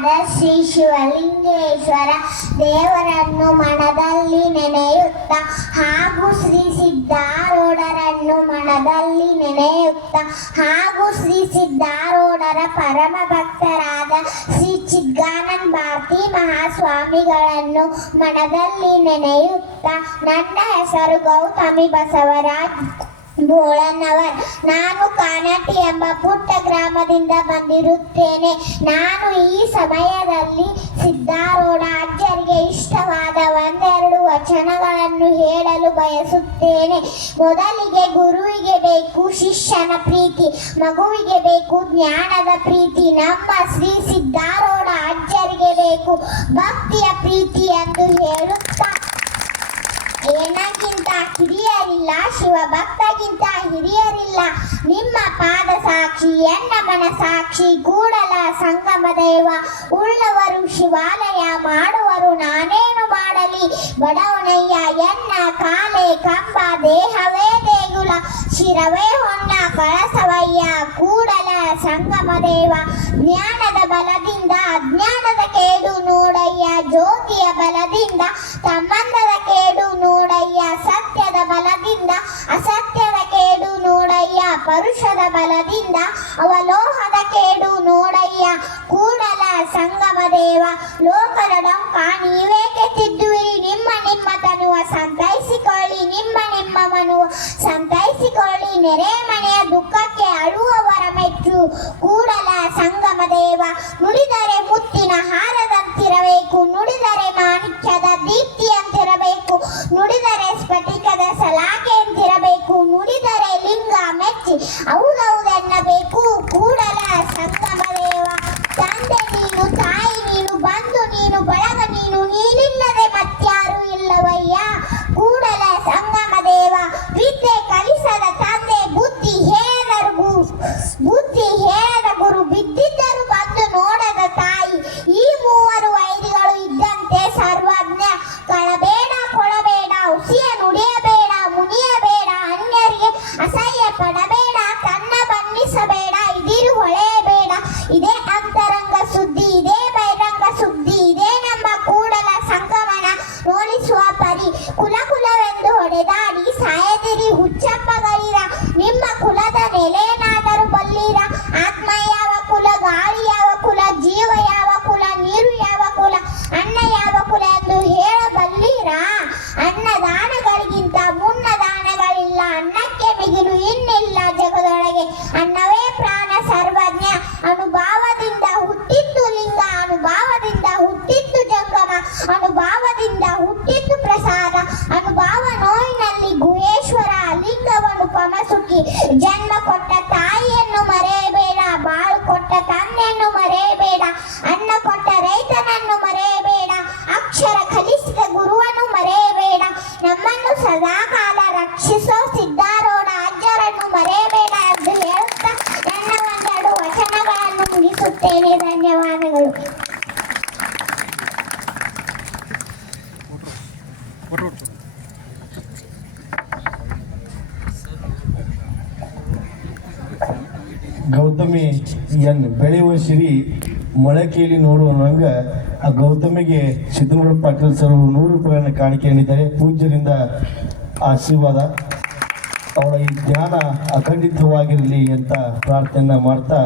ಆದ ಶ್ರೀ ಶಿವಲಿಂಗೇಶ್ವರ ದೇವರನ್ನು ಮನದಲ್ಲಿ ನೆನೆಯುತ್ತ ಹಾಗೂ ಶ್ರೀ ಸಿದ್ಧಾರೂಢರನ್ನು ಮನದಲ್ಲಿ ನೆನೆಯುತ್ತ ಹಾಗೂ ಶ್ರೀ ಸಿದ್ಧಾರೂಢರ ಪರಮ ಭಕ್ತರಾದ ಶ್ರೀ ಚಿದ್ಗಾನಂದ ಭಾರತಿ ಮಹಾಸ್ವಾಮಿಗಳನ್ನು ಮನದಲ್ಲಿ ನೆನೆಯುತ್ತ ನನ್ನ ಹೆಸರು ಗೌತಮಿ ಬಸವರಾಜ್. ಬೋಳನ್ನವರ್ ನಾನು ಕಾನಟಿ ಎಂಬ ಪುಟ್ಟ ಗ್ರಾಮದಿಂದ ಬಂದಿರುತ್ತೇನೆ. ನಾನು ಈ ಸಮಯದಲ್ಲಿ ಸಿದ್ಧಾರೂಢ ಅಜ್ಜರಿಗೆ ಇಷ್ಟವಾದ ಒಂದೆರಡು ವಚನಗಳನ್ನು ಹೇಳಲು ಬಯಸುತ್ತೇನೆ. ಮೊದಲಿಗೆ ಗುರುವಿಗೆ ಬೇಕು ಶಿಷ್ಯನ ಪ್ರೀತಿ, ಮಗುವಿಗೆ ಬೇಕು ಜ್ಞಾನದ ಪ್ರೀತಿ, ನಮ್ಮ ಶ್ರೀ ಸಿದ್ಧಾರೂಢ ಅಜ್ಜರಿಗೆ ಬೇಕು ಭಕ್ತಿಯ ಪ್ರೀತಿ ಎಂದು ಹೇಳುತ್ತಾ, ಏನಕ್ಕಿಂತ ಹಿರಿಯರಿಲ್ಲ ಶಿವಭಕ್ತಗಿಂತ ಹಿರಿಯರಿಲ್ಲ. ನಿಮ್ಮ ಪಾದ ಸಾಕ್ಷಿ, ಎನ್ನ ಮನ ಸಾಕ್ಷಿ ಕೂಡಲ ಸಂಗಮ ದೈವ. ಉಳ್ಳವರು ಶಿವಾಲಯ, ಮಾಡುವರು ನಾನೇನು ಮಾಡಲಿ. ಬಡವನಯ್ಯ, ಎನ್ನ, ಕಾಲೆ, ಕಂಬ, ದೇಹವೇ ದೇಗುಲ. ಶಿರವೇ ಹೊನ್ನ, ಕಳಸವಯ್ಯ, ಕೂಡಲ ಸಂಗಮ ದೇವ. ಜ್ಞಾನದ ಬಲದಿಂದ, ಅಜ್ಞಾನದ ಕೇಡು ನೋಡಯ್ಯ. ಜ್ಯೋತಿಯ ಬಲದಿಂದ, ಸಂಬಂಧದ ಬಲದಿಂದ ಅಸತ್ಯದ ಕೇಡು ನೋಡಯ್ಯ, ಪರುಷದ ಬಲದಿಂದ ಅವಲೋಹದ ಕೇಡು ನೋಡಯ್ಯ, ಕೂಡಲ ಸಂಗಮ ದೇವ ಲೋಕದ ಡೊಂಕ ನೀವೇಕೆ ತಿದ್ದುವಿರಿ ನಿಮ್ಮ ನಿಮ್ಮ ತನುವ ಸಂತೈಸಿಕೊಳ್ಳಿ, ನಿಮ್ಮ ನಿಮ್ಮ ಮನುವ ಸಂತೈಸಿಕೊಳ್ಳಿ. ನೆರೆ ಮನೆಯ ದುಃಖಕ್ಕೆ ಅಳುವವರ ಮೆಚ್ಚು ಕೂಡಲ ಸಂಗಮ ದೇವ. ನುಡಿದರೆ ಮುತ್ತಿನ ಹಾರದಂತಿರಬೇಕು, ನುಡಿದರೆ ಮಾಣಿಕ್ಯದ ದೀಪ್ತಿಯಂತಿರಬೇಕು ನುಡಿದರೆ ಸ್ಫಟಿಕದ ಸಲಾಕೆಯಂತಿರಬೇಕು ನುಡಿದರೆ ಲಿಂಗ ಮೆಚ್ಚಿ ಹೌದೌದೆನ್ನಬೇಕು ಕೂಡಲ ಸಂಗಮದೇವ ತಂದೆ ನೀನು, ತಾಯಿ ನೀನು ಬಂದು ನೀನು, ಬಳಗ ನೀನು, ನೀನಿಲ್ಲದೆ ಮತ್ಯಾರು ಇಲ್ಲವಯ್ಯ. ಕೂಡಲ ಸಂಗಮದೇವ ವಿದ್ಯೆ ಕಲಿಸದ ತಂದೆ, ಬುದ್ಧಿ ಹೇರರು ಬುದ್ಧಿ ಹೇಳದ ಗುರು, ಬಿದ್ದಿದ್ದರು ಬಂದು ನೋಡದ ತಾಯಿ. ಈ ಮೂವರು ವೈರಿಗಳು ಇದ್ದಂತೆ ಸರ್ವಜ್ಞ. ಕಳಬೇಡ, ಕೊಳಬೇಡ ಹುಸಿಯ ನುಡಿಯಬೇಡ ಮುನಿಯಬೇಡ, ಅನ್ಯರಿಗೆ ಅಸಹ್ಯ ಪಡಬೇಡ থাকবে ಪಮಸುಕಿ ಜನ್ಮ ಕೊಟ್ಟ ತಾಯಿಯನ್ನು ಮರೆಯಬೇಡ, ಬಾಳು ಕೊಟ್ಟ ತಂದೆಯನ್ನು ಮರೆಯಬೇಡ, ಅನ್ನ ಕೊಟ್ಟ ರೈತನನ್ನು ಮರೆಯಬೇಡ, ಅಕ್ಷರ ಕಲಿಸಿದ ಗುರುವನ್ನು ಮರೆಯಬೇಡ, ನಮ್ಮನ್ನು ಸದಾ ಕಾಲ ರಕ್ಷಿಸೋ ಸಿದ್ಧಾರೋಣ ಅಜ್ಜರನ್ನು ಮರೆಯಬೇಡ ಎಂದು ಹೇಳುತ್ತಾ ನನ್ನ ಒಂದೆರಡು ವಚನಗಳನ್ನು ಮುಗಿಸುತ್ತೇನೆ. ಧನ್ಯವಾದಗಳು. ಗೌತಮಿ ಎನ್ ಬೆಳೆಯುವ ಸಿರಿ ಮೊಳಕೆಯಲ್ಲಿ ನೋಡುವಂಗ ಆ ಗೌತಮಿಗೆ ಸಿದ್ದನಗೌಡ ಪಾಟೀಲ್ ಸರ್ ನೂರು ರೂಪಾಯಿಯನ್ನು ಕಾಣಿಕೆ ನೀಡಿದ್ದಾರೆ. ಪೂಜ್ಯರಿಂದ ಆಶೀರ್ವಾದ. ಅವಳ ಈ ಜ್ಞಾನ ಅಖಂಡಿತವಾಗಿರಲಿ ಅಂತ ಪ್ರಾರ್ಥನೆ ಮಾಡ್ತಾ